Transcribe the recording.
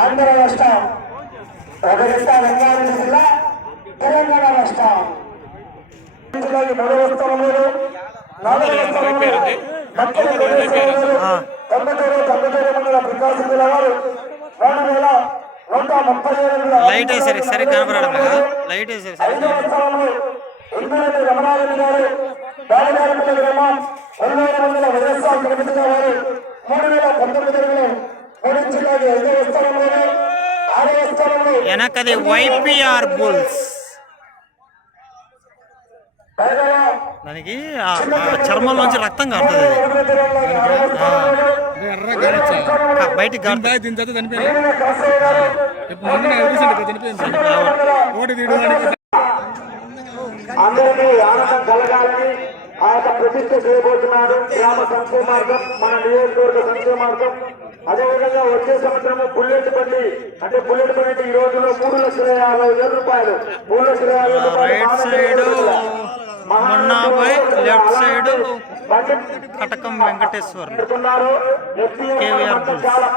ఆంధ్ర రాష్ట్రం. ఒక జత రంగారెడ్డి జిల్లా తెలంగాణ రాష్ట్రం. జిల్లాకి మూడవ స్థలంలో నాలుగవ స్థలంలో మక్కల కోటేశ్వరరావు గారు, తొమ్మిదవ తొమ్మిదవ మండల ప్రకాశం జిల్లా వారు రెండు వేల నూట ముప్పై ఏడు లైట్ వేసారు కనపడడం లైట్ వేసారు ఐదవ ఇంద్రుడి రమణారెడ్డి గారు బాలగారపల్లి గ్రామం పదివేల వందల వైఎస్ఆర్ కమిటీ వారు మూడు వేల పంతొమ్మిదిలో వెనకది వైపిఆర్ బుల్స్ దానికి ఆ చర్మంలోంచి రక్తం కారుతుంది బయటికి కారుతుంది. దీని తర్వాత చనిపోయింది. ఇప్పుడు మొన్న రీసెంట్ చనిపోయింది. ఓటు తీయడానికి అందరికీ ఆనందం కలగాలని ఆ యొక్క ప్రతిష్ట చేయబోతున్నాడు గ్రామ సంక్షేమ మార్గం మన నియోజకవర్గ సంక్షేమ మార్గం. అదేవిధంగా వచ్చే సంవత్సరం బుల్లెట్ బండి అంటే బుల్లెట్ బండి అంటే ఈ రోజుల్లో మూడు లక్షల యాభై వేల రూపాయలు. మూడు లక్షల యాభై రైట్ సైడ్ మొన్నాబాయ్ లెఫ్ట్ సైడ్ బండి కటకం వెంకటేశ్వర్ కేవీఆర్ చాలా